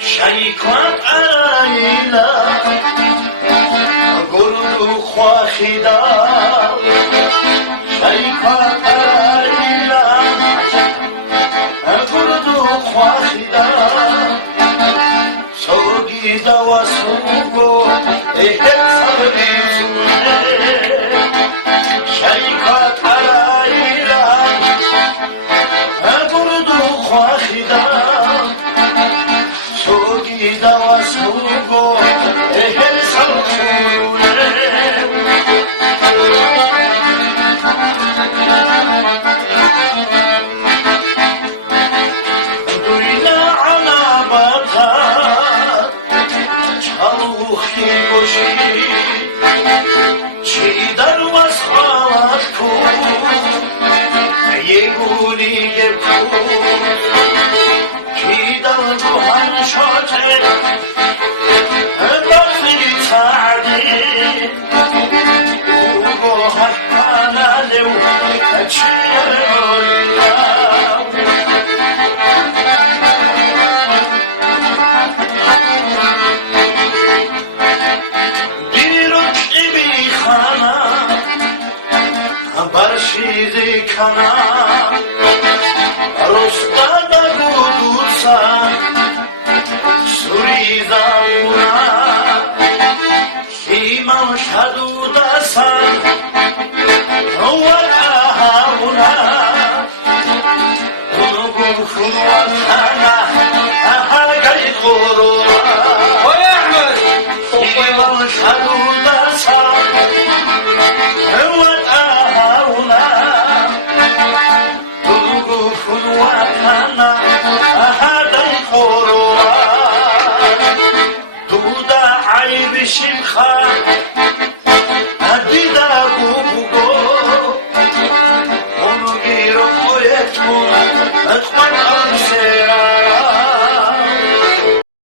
شيكوات عرايلا قردو خواخدا شيكوات عرايلا قردو خواخدا سوگی دوا سوگو اهل صبری سونه شيكوات عرايلا قردو خواخدا سوگی دوا سوگو اهل صبری دوینا عنابتا چالوخی گوشی چی در وصفات کو یه گولی کو کی در دوهن شاته بخی تعدی او حقانا لو چیرون برشیزی کنم رستا دوسا سوری زاونا خیمم شدو دسا وکاهونا اونگو خونواتانا اهاگی خورونا خیمم شدو دسا شيخا